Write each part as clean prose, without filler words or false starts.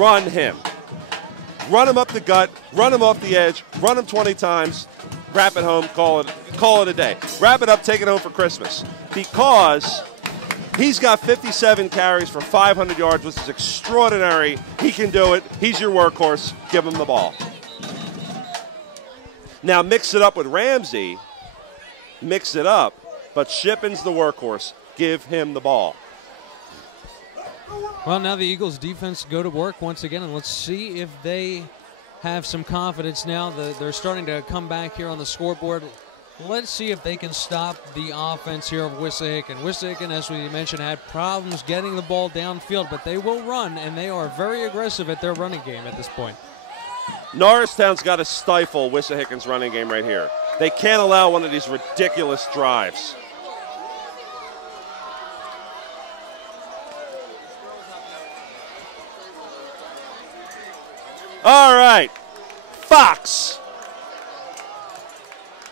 Run him. Run him up the gut, run him off the edge, run him 20 times, wrap it home, call it a day. Wrap it up, take it home for Christmas. Because he's got 57 carries for 500 yards, which is extraordinary. He can do it. He's your workhorse. Give him the ball. Now mix it up with Ramsey. Mix it up. But Shippen's the workhorse. Give him the ball. Well, now the Eagles defense go to work once again, and let's see if they have some confidence now. They're starting to come back here on the scoreboard. Let's see if they can stop the offense here of Wissahickon. Wissahickon, as we mentioned, had problems getting the ball downfield, but they will run, and they are very aggressive at their running game at this point. Norristown's got to stifle Wissahickon's running game right here. They can't allow one of these ridiculous drives. All right, Fox.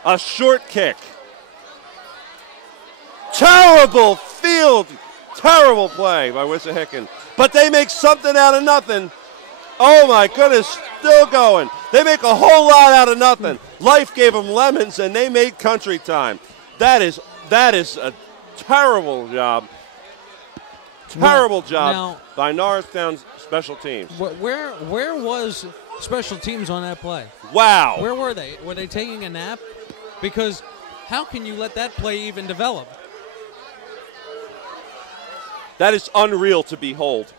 A short kick. Terrible field, terrible play by Wissahickon. But they make something out of nothing. Oh my goodness, still going. They make a whole lot out of nothing. Life gave them lemons and they made country time. That is a terrible job. Terrible job now, by Norristown's special teams. Where was special teams on that play? Wow. Where were they? Were they taking a nap? Because how can you let that play even develop? That is unreal to behold.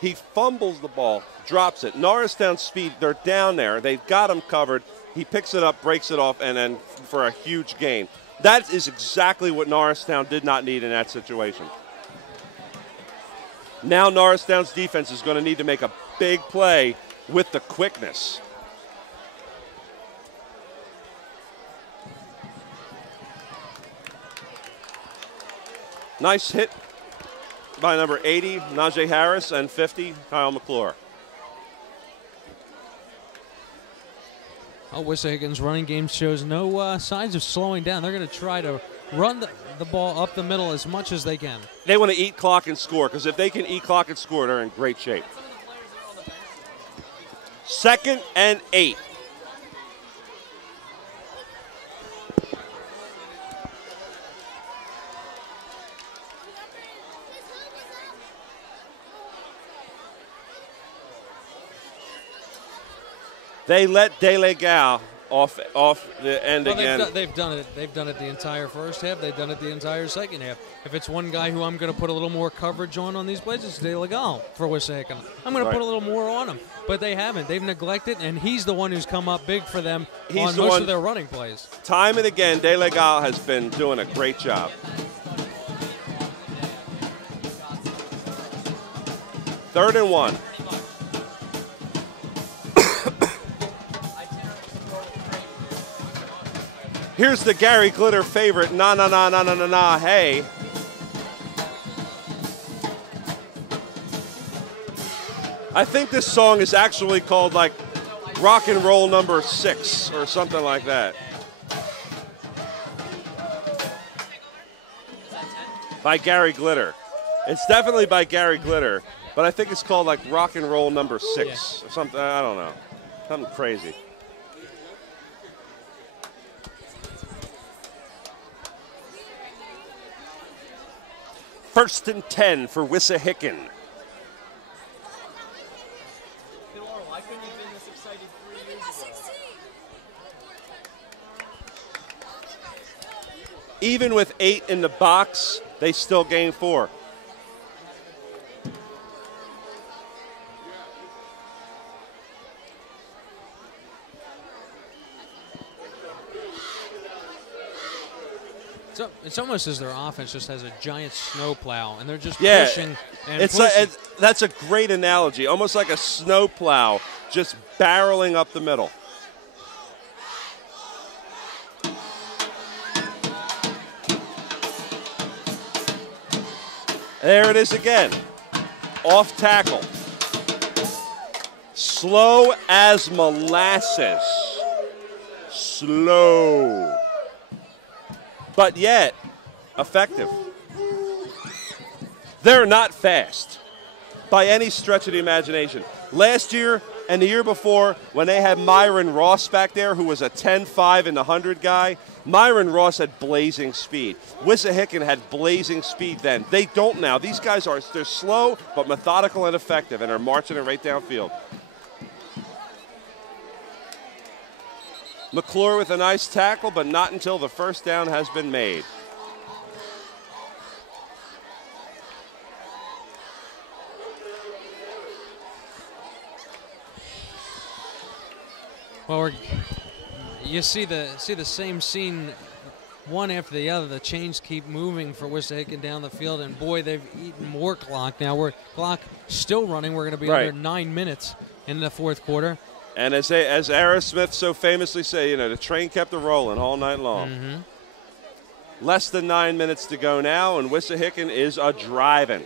He fumbles the ball, drops it. Norristown speed, they're down there. They've got him covered. He picks it up, breaks it off, and then for a huge gain. That is exactly what Norristown did not need in that situation. Now Norristown's defense is going to need to make a big play with the quickness. Nice hit by number 80, Najee Harris, and 50, Kyle McClure. Wissahickon's running game shows no signs of slowing down. They're going to try to run the ball up the middle as much as they can. They want to eat clock and score, because if they can eat clock and score, they're in great shape. 2nd and 8. They let De La Gal off the end again. They've done it. They've done it the entire first half. They've done it the entire second half. If it's one guy who I'm going to put a little more coverage on these plays, it's De La Gal for Wissahickon. I'm going to put a little more on him, but they haven't. They've neglected, and he's the one who's come up big for them on most of their running plays. Time and again, De La Gal has been doing a great job. Third and 1. Here's the Gary Glitter favorite, na na na na na na na, hey. I think this song is actually called like Rock and Roll Number 6 or something like that. By Gary Glitter. It's definitely by Gary Glitter, but I think it's called like Rock and Roll Number 6 or something, I don't know. Something crazy. First and 10 for Wissahickon. Even with 8 in the box, they still gain 4. So it's almost as their offense just has a giant snowplow, and they're just pushing and pushing. That's a great analogy, almost like a snowplow just barreling up the middle. There it is again. Off tackle. Slow as molasses. Slow. But yet, effective. They're not fast by any stretch of the imagination. Last year and the year before, when they had Myron Ross back there, who was a 10-5 in the 100 guy, Myron Ross had blazing speed. Wissahickon had blazing speed then. They don't now. These guys they're slow but methodical and effective, and are marching it right downfield. McClure with a nice tackle, but not until the first down has been made. Well, you see the same scene one after the other. The chains keep moving for Wissahickon down the field, and boy, they've eaten more clock now. We're clock still running. We're going to be under 9 minutes in the fourth quarter. And as Aerosmith so famously say, the train kept a-rolling all night long. Mm-hmm. Less than 9 minutes to go now, and Wissahickon is a-driving.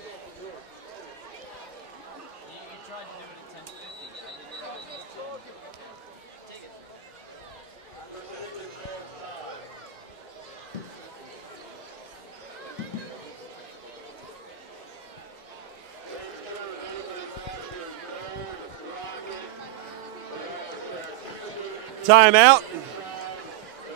Timeout.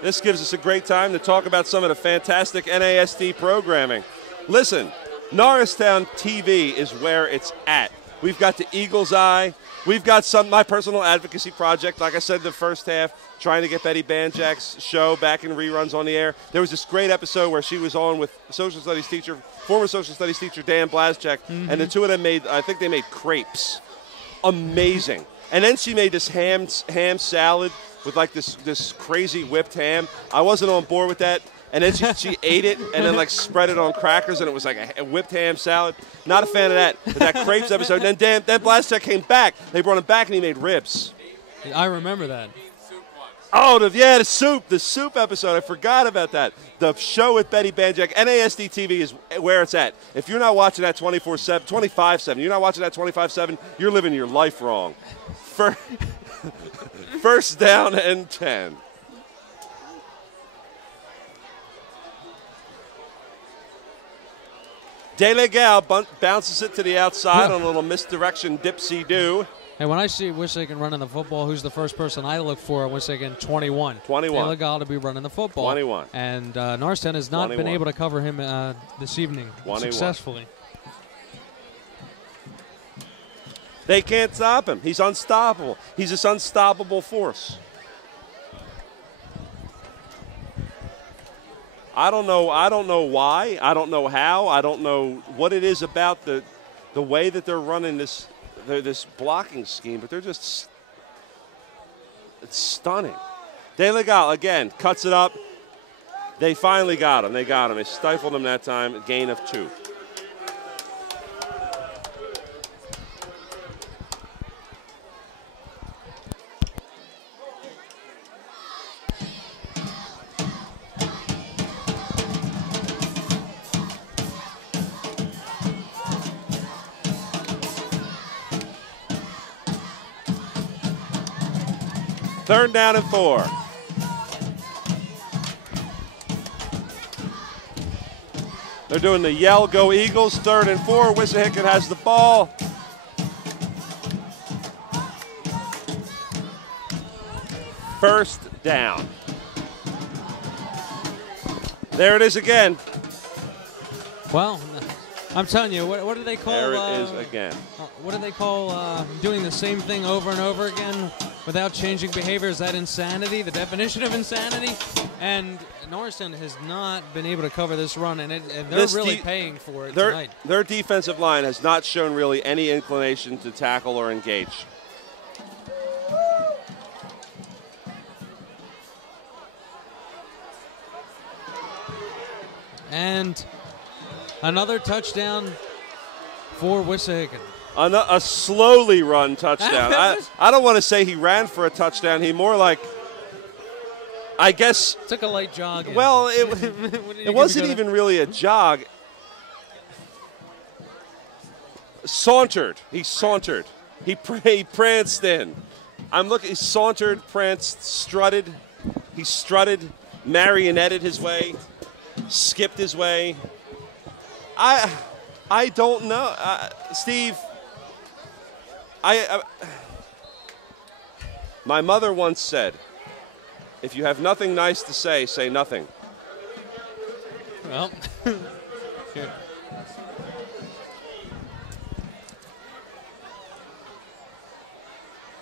This gives us a great time to talk about some of the fantastic NASD programming. Listen, Norristown TV is where it's at. We've got the Eagle's Eye. We've got my personal advocacy project, like I said in the first half, trying to get Betty Banjak's show back in reruns on the air. There was this great episode where she was on with social studies teacher, former social studies teacher Dan Blazczak, and the two of them I think they made crepes. Amazing. And then she made this ham salad with like this crazy whipped ham. I wasn't on board with that. And then she ate it and then like spread it on crackers, and it was like a whipped ham salad. Not a fan of that. But that crepes episode. And then Blazczak came back. They brought him back and he made ribs. I remember that. Oh, the soup episode. I forgot about that. The show with Betty Banjak. NASD TV is where it's at. If you're not watching that 24/7, 25/7, you're not watching that 25/7, you're living your life wrong. First down and 10. DeLegal bounces it to the outside on a little misdirection dipsy-do. Hey, when I see Wissahickon running the football, who's the first person I look for? Wissahickon 21. 21. DeLegal to be running the football. 21. And Norristown has not 21. been able to cover him this evening 21. successfully. They can't stop him. He's unstoppable. He's this unstoppable force. I don't know why. I don't know how. I don't know what it is about the way that they're running this blocking scheme, but they're just it's stunning. DeLegal again cuts it up. They finally got him. They got him. They stifled him that time. A gain of 2. Third down and 4. They're doing the yell, go Eagles. 3rd and 4. Wissahickon has the ball. First down. There it is again. Well, I'm telling you, what do they call? There it is again. What do they call doing the same thing over and over again without changing behavior? Is that insanity? The definition of insanity? And Norristown has not been able to cover this run, and they're really paying for it tonight. Their defensive line has not shown really any inclination to tackle or engage. And another touchdown for Wissahickon. A slowly run touchdown. I don't want to say he ran for a touchdown. He more like, I guess. Took a light jog. Well, it wasn't even really a jog. Sauntered. He sauntered. He pranced in. I'm looking. He sauntered, pranced, strutted. He strutted, marionetted his way, skipped his way. I don't know, Steve. My mother once said, if you have nothing nice to say nothing. Well,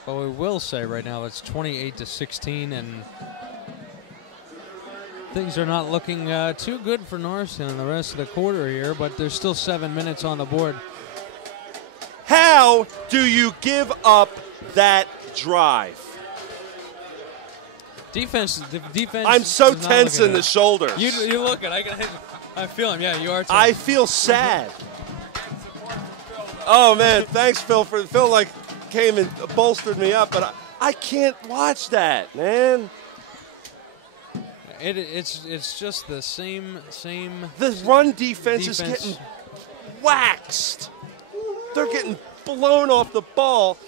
but we will say right now it's 28-16, and things are not looking too good for Norristown the rest of the quarter here, but there's still 7 minutes on the board. How do you give up that drive? Defense. I'm so tense in the shoulders. You look at. I feel him. Yeah, you are. Tense. I feel sad. Oh man, thanks Phil like came and bolstered me up, but I can't watch that, man. It's just the same. The run defense is getting waxed. They're getting blown off the ball,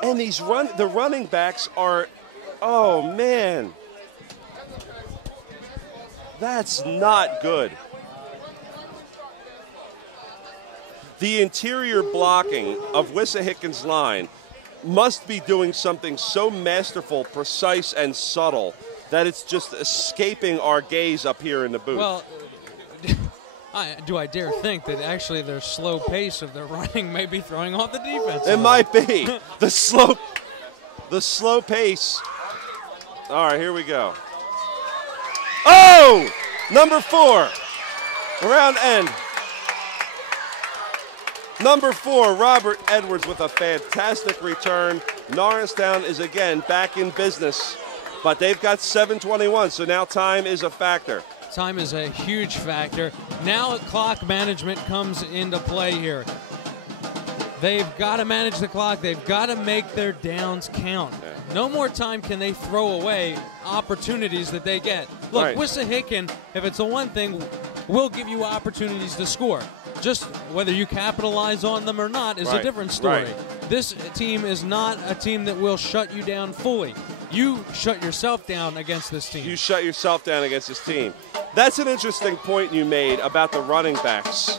and the running backs are. Oh, man. That's not good. The interior blocking of Wissahickons' line must be doing something so masterful, precise, and subtle that it's just escaping our gaze up here in the booth. Well, do I dare think that actually their slow pace of their running may be throwing off the defense? It might be. The slow pace. All right, here we go. Oh! Number 4. Around end. Number 4, Robert Edwards with a fantastic return. Norristown is again back in business, but they've got 7:21, so now time is a factor. Time is a huge factor. Now clock management comes into play here. They've got to manage the clock. They've got to make their downs count. No more time can they throw away opportunities that they get. Look, right. Wissahickon, if it's the one thing, will give you opportunities to score. Just whether you capitalize on them or not is a different story. Right. This team is not a team that will shut you down fully. You shut yourself down against this team. You shut yourself down against this team. That's an interesting point you made about the running backs.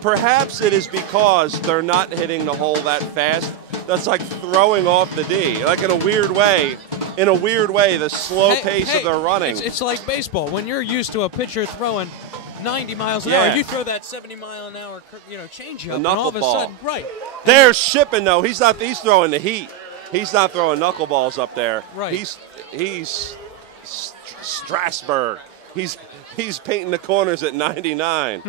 Perhaps it is because they're not hitting the hole that fast. That's like throwing off the D, like in a weird way. In a weird way, the slow pace of their running. It's like baseball. When you're used to a pitcher throwing 90 miles an hour, you throw that 70-mile-an-hour, change up, and all of a sudden, There's Shippen though. He's throwing the heat. He's not throwing knuckleballs up there. Right. He's Strasburg. He's painting the corners at 99.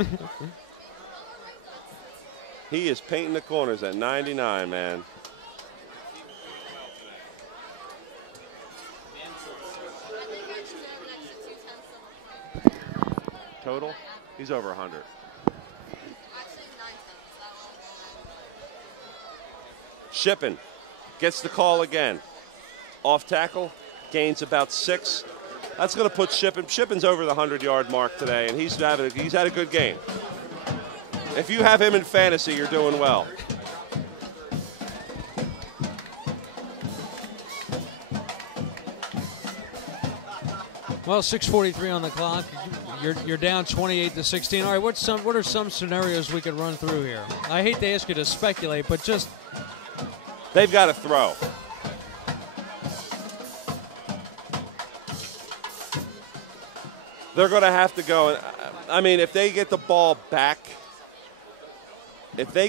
He is painting the corners at 99, man. Total? He's over 100. Shippen gets the call again. Off tackle, gains about 6. That's going to put Shippen. Shippen's over the 100-yard mark today, and he's had a good game. If you have him in fantasy, you're doing well. Well, 6:43 on the clock. You're down 28-16. All right, what are some scenarios we could run through here? I hate to ask you to speculate, but just they've got to throw. They're going to have to go. I mean, if they get the ball back, if they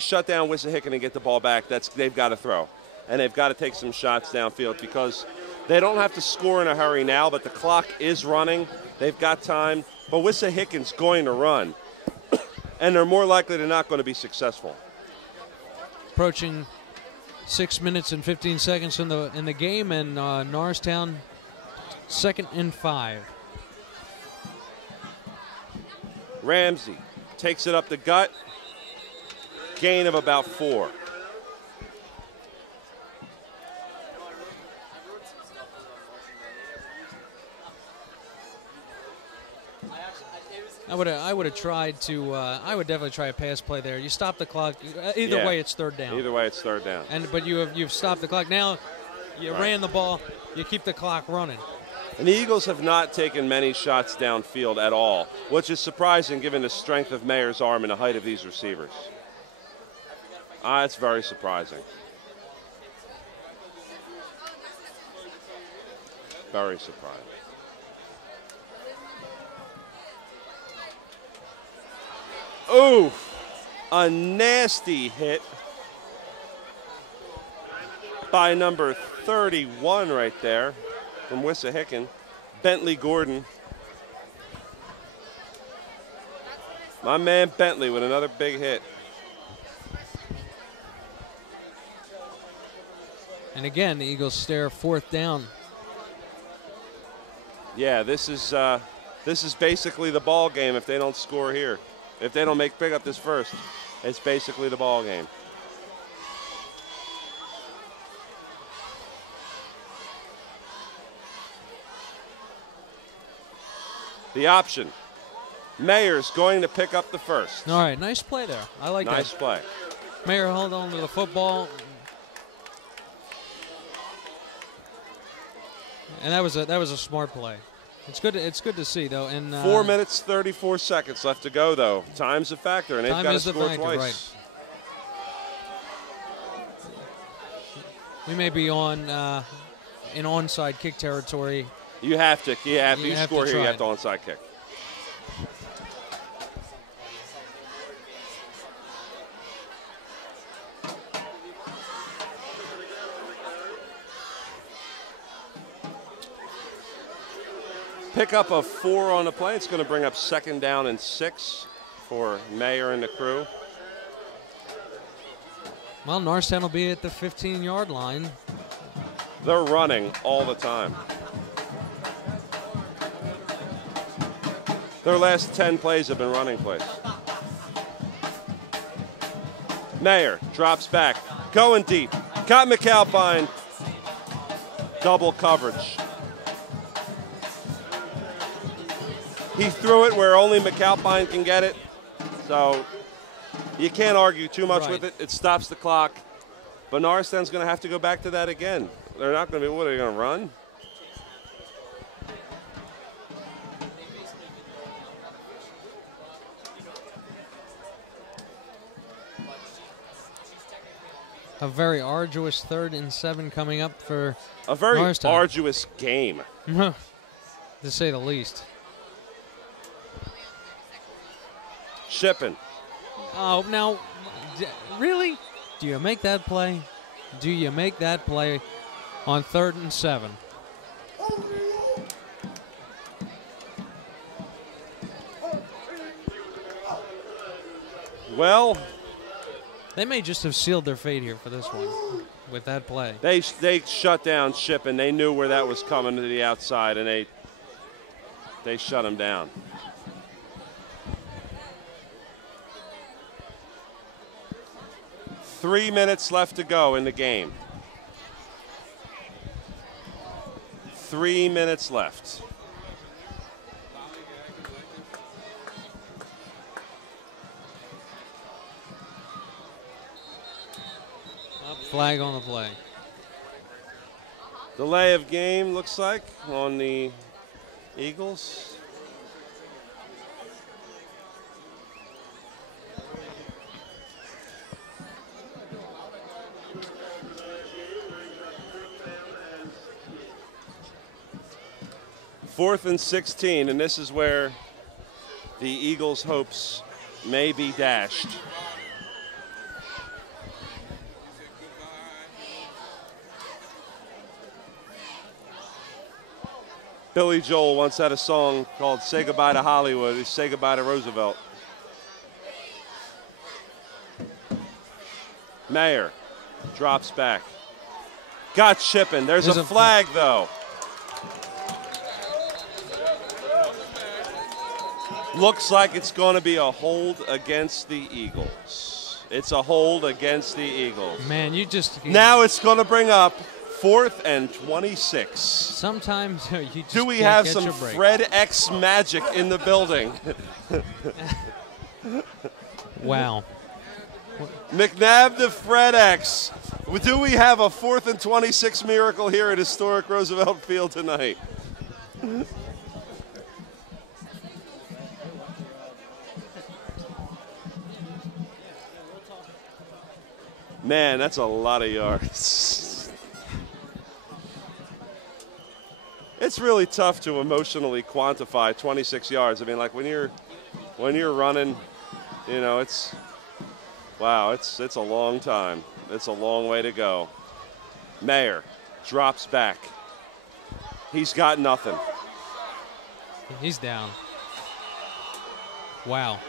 shut down Wissahickon and get the ball back, they've got to throw. And they've got to take some shots downfield because they don't have to score in a hurry now, but the clock is running. They've got time. But Wissahickons going to run, and they're more likely than not going to be successful. Approaching 6 minutes and 15 seconds in the game, and Norristown 2nd and 5. Ramsey takes it up the gut. Gain of about 4. I would have tried to. I would definitely try a pass play there. You stop the clock. Either way, it's third down. Either way, it's third down. But you've stopped the clock. Now you ran the ball. You keep the clock running. And the Eagles have not taken many shots downfield at all, which is surprising given the strength of Mayer's arm and the height of these receivers. It's very surprising. Very surprising. Ooh, a nasty hit by number 31 right there from Wissahickon, Bentley Gordon. My man Bentley with another big hit. And again, the Eagles stare 4th down. Yeah, this is basically the ball game if they don't score here. If they don't pick up this first, it's basically the ball game. The option. Mayer's going to pick up the first. All right, nice play there. I like that. Nice play. Mayer held on to the football. And that was a smart play. It's good to see though. And 4 minutes 34 seconds left to go though. Time's a factor, and they've got to score twice. Right. We may be on in onside kick territory. You have to. Yeah, if you score here, you have to onside kick. Pick up a 4 on the play. It's going to bring up 2nd down and 6 for Mayer and the crew. Well, Norristown will be at the 15-yard line. They're running all the time. Their last 10 plays have been running plays. Mayer drops back, going deep. Got McAlpine. Double coverage. He threw it where only McAlpine can get it. So you can't argue too much with it. It stops the clock. But Norristown's going to have to go back to that again. They're not going to be, what are they going to run? A very arduous 3rd and 7 coming up for a very Norristown. Arduous game. To say the least. Shipping. Oh, now, really? Do you make that play? Do you make that play on 3rd and 7? Well, they may just have sealed their fate here for this one with that play. They shut down Shipping. They knew where that was coming to the outside, and they shut him down. Three minutes left to go in the game. 3 minutes left. Flag on the play. Delay of game looks like on the Eagles. Fourth and 16, and this is where the Eagles' hopes may be dashed. Billy Joel once had a song called Say Goodbye to Hollywood, Say Goodbye to Roosevelt. Mayer drops back. Got Shipping. There's a flag, though. Looks like it's going to be a hold against the Eagles. It's a hold against the Eagles. Man, you just... Now it's going to bring up 4th and 26. Sometimes you just Do we can't have catch some a break. Fred X magic in the building? Wow. McNabb to Fred X. Do we have a 4th and 26 miracle here at historic Roosevelt Field tonight? Man, that's a lot of yards. It's really tough to emotionally quantify 26 yards. I mean, like when you're running, you know, it's a long time. It's a long way to go. Mayer drops back. He's got nothing. He's down. Wow.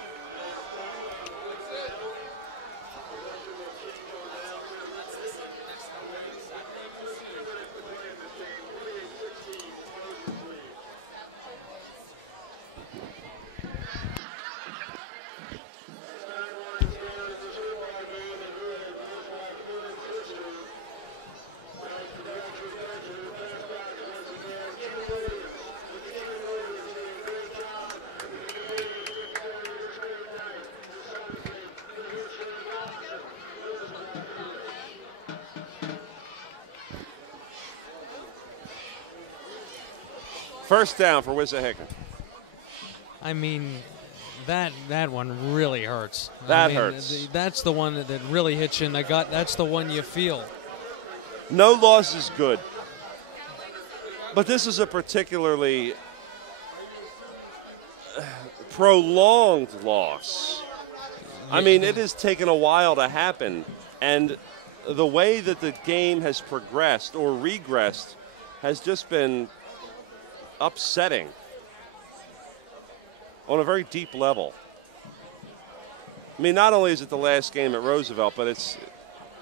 First down for Wissahickon. I mean, that one really hurts. That hurts. That's the one that really hits you in the gut. That's the one you feel. No loss is good. But this is a particularly prolonged loss. I mean, it has taken a while to happen. And the way that the game has progressed or regressed has just been upsetting on a very deep level. I mean, not only is it the last game at Roosevelt, but it's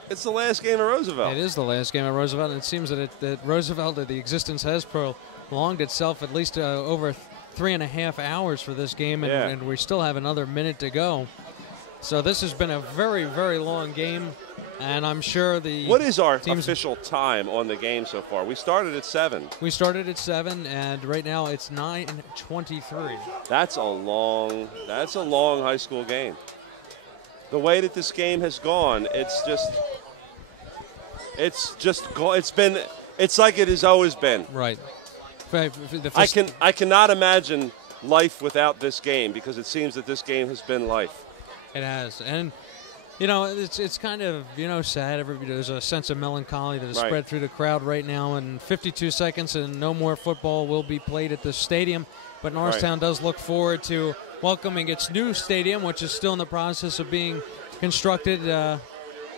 the last game at Roosevelt. It is the last game at Roosevelt, and it seems that Roosevelt, the existence has prolonged itself at least over 3.5 hours for this game, and we still have another minute to go. So this has been a very, very long game, and I'm sure the What is our official time on the game so far? We started at 7. We started at 7, and right now it's 9:23. That's a long high school game. The way that this game has gone, it's like it has always been. Right. I cannot imagine life without this game, because it seems that this game has been life. It has, and you know, it's kind of, you know, sad. There's a sense of melancholy that is spread through the crowd right now. And 52 seconds and no more football will be played at the stadium. But Norristown does look forward to welcoming its new stadium, which is still in the process of being constructed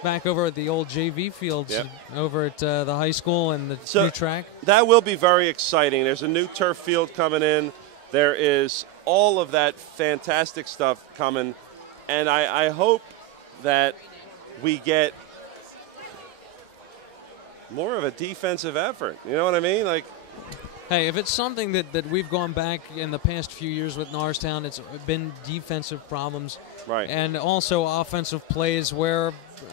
back over at the old JV fields over at the high school and the new track. That will be very exciting. There's a new turf field coming in. There is all of that fantastic stuff coming. And I hope that we get more of a defensive effort. You know what I mean? Like, hey, if it's something that we've gone back in the past few years with Norristown, it's been defensive problems. Right. And also offensive plays where,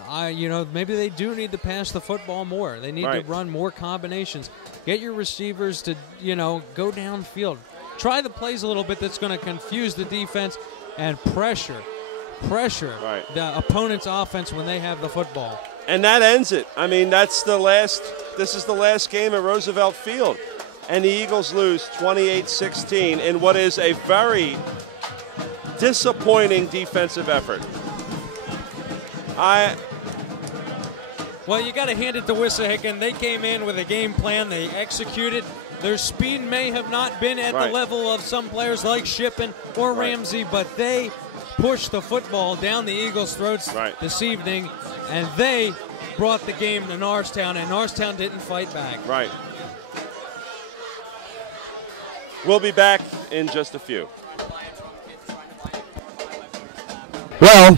maybe they do need to pass the football more. They need to run more combinations. Get your receivers to, go downfield. Try the plays a little bit that's going to confuse the defense and pressure the opponent's offense when they have the football. And that ends it. I mean, this is the last game at Roosevelt Field. And the Eagles lose 28-16 in what is a very disappointing defensive effort. Well, you got to hand it to Wissahickon. They came in with a game plan. They executed. Their speed may have not been at the level of some players like Shippen or Ramsey, but they pushed the football down the Eagles' throats this evening, and they brought the game to Norristown, and Norristown didn't fight back. Right. We'll be back in just a few. Well,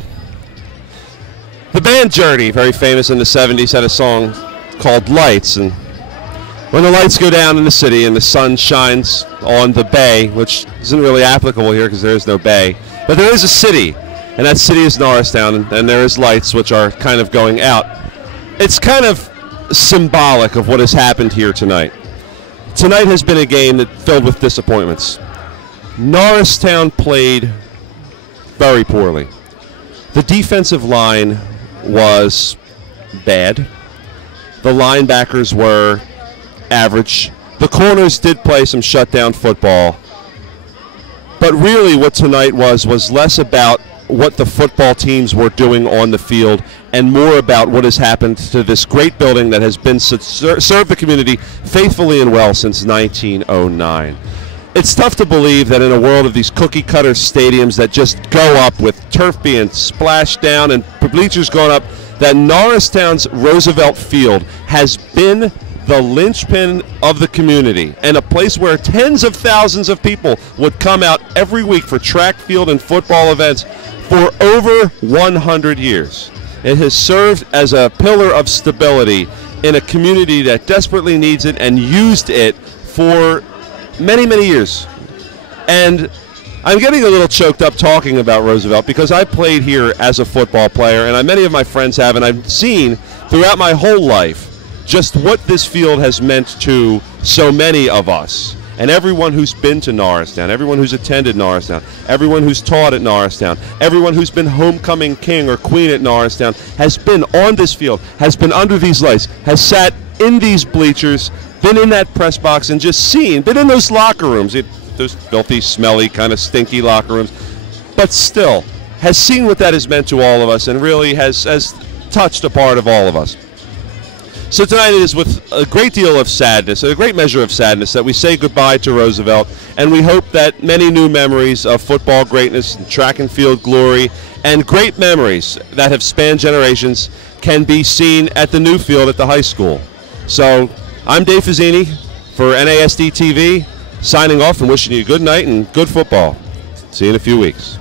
the band Journey, very famous in the 70s, had a song called Lights, and when the lights go down in the city and the sun shines on the bay, which isn't really applicable here because there is no bay, but there is a city, and that city is Norristown, and there is lights which are kind of going out. It's kind of symbolic of what has happened here tonight. Tonight has been a game that filled with disappointments. Norristown played very poorly. The defensive line was bad. The linebackers were average. The corners did play some shutdown football. But really what tonight was less about what the football teams were doing on the field and more about what has happened to this great building that has been served the community faithfully and well since 1909. It's tough to believe that in a world of these cookie-cutter stadiums that just go up with turf being splashed down and bleachers going up, that Norristown's Roosevelt Field has been the linchpin of the community and a place where tens of thousands of people would come out every week for track, field, and football events for over 100 years. It has served as a pillar of stability in a community that desperately needs it and used it for many, many years. And I'm getting a little choked up talking about Roosevelt because I played here as a football player, and many of my friends have, and I've seen throughout my whole life just what this field has meant to so many of us. And everyone who's been to Norristown, everyone who's attended Norristown, everyone who's taught at Norristown, everyone who's been homecoming king or queen at Norristown has been on this field, has been under these lights, has sat in these bleachers, been in that press box and just seen, been in those locker rooms, those filthy, smelly, kind of stinky locker rooms, but still has seen what that has meant to all of us and really has touched a part of all of us. So tonight it is with a great deal of sadness, a great measure of sadness, that we say goodbye to Roosevelt, and we hope that many new memories of football greatness and track and field glory and great memories that have spanned generations can be seen at the new field at the high school. So I'm Dave Fazzini for NASD TV, signing off and wishing you a good night and good football. See you in a few weeks.